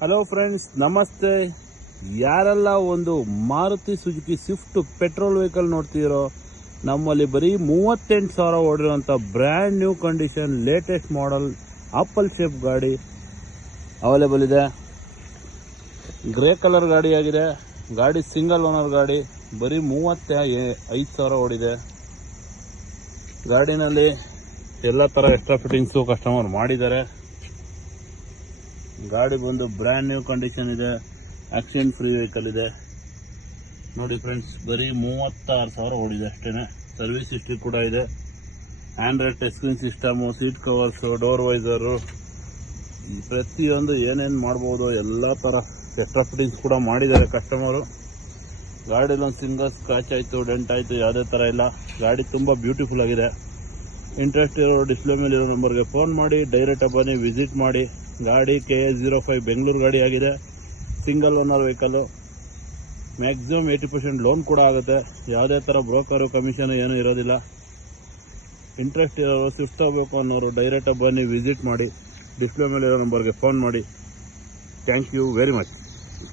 Hello friends, ನಮಸ್ತೆ. ಯಾರೆಲ್ಲ ಒಂದು Maruti Suzuki Swift petrol vehicle ನೋಡ್ತಿರೋ, ನಮ್ಮಲ್ಲಿ ಬರೀ 38,000 ಓಡಿರುವಂಥ brand new condition latest model apple shape ಗಾಡಿ ಅವೈಲೇಬಲ್ ಇದೆ. ಗ್ರೇ ಕಲರ್ ಗಾಡಿ ಆಗಿದೆ. ಗಾಡಿ ಸಿಂಗಲ್ ಓನರ್ ಗಾಡಿ, ಬರೀ 35,000 ಓಡಿದೆ. ಗಾಡಿನಲ್ಲಿ ಎಲ್ಲ ಥರ ಎಕ್ಸ್ಟ್ರಾ ಫಿಟ್ಟಿಂಗ್ಸು ಕಸ್ಟಮರ್ ಮಾಡಿದ್ದಾರೆ. ಗಾಡಿ ಬಂದು ಬ್ರ್ಯಾಂಡ್ ನ್ಯೂ ಕಂಡೀಷನ್ ಇದೆ. ಆಕ್ಸಿಡೆಂಟ್ ಫ್ರೀ ವೆಹಿಕಲ್ ಇದೆ. ನೋಡಿ ಫ್ರೆಂಡ್ಸ್, ಬರೀ 36,000 ಓಡಿದೆ ಅಷ್ಟೇನೆ. ಸರ್ವಿಸ್ ಹಿಸ್ಟ್ರಿ ಕೂಡ ಇದೆ. Android touch screen system, seat covers, door visor, ಪ್ರತಿಯೊಂದು ಏನೇನು ಮಾಡ್ಬೋದು ಎಲ್ಲ ಥರ ಎಕ್ಸ್ಟ್ರಾ ಫಿಟ್ಟಿಂಗ್ಸ್ ಕೂಡ ಮಾಡಿದ್ದಾರೆ ಕಸ್ಟಮರು. ಗಾಡಿಲಿ ಒಂದು ಸಿಂಗಲ್ ಸ್ಕ್ರಾಚ್ ಆಯಿತು, ಡೆಂಟ್ ಆಯಿತು, ಯಾವುದೇ ಥರ ಇಲ್ಲ. ಗಾಡಿ ತುಂಬ ಬ್ಯೂಟಿಫುಲ್ ಆಗಿದೆ. ಇಂಟ್ರೆಸ್ಟ್ ಇರೋ ಡಿಸ್ಪ್ಲೇ ಮೇಲೆ ಇರೋ ನಂಬರ್ಗೆ ಫೋನ್ ಮಾಡಿ, ಡೈರೆಕ್ಟಾಗಿ ಬನ್ನಿ, ವಿಸಿಟ್ ಮಾಡಿ. ಗಾಡಿ KA05 ಬೆಂಗಳೂರು ಗಾಡಿ ಆಗಿದೆ. Single owner vehicle. Maximum 80% loan ಕೂಡ ಆಗುತ್ತೆ. ಯಾವುದೇ ಥರ ಬ್ರೋಕರು ಕಮಿಷನ್ ಏನೂ ಇರೋದಿಲ್ಲ. ಇಂಟ್ರೆಸ್ಟ್ ಇರೋರು, ಸ್ವಿಫ್ಟ್ ತಗೋಬೇಕು ಅನ್ನೋರು ಡೈರೆಕ್ಟಾಗಿ ಬನ್ನಿ, ವಿಸಿಟ್ ಮಾಡಿ, ಡಿಸ್ಪ್ಲೇ ಮೇಲೆ ಇರೋ ನಂಬರ್ಗೆ ಫೋನ್ ಮಾಡಿ. Thank you very much.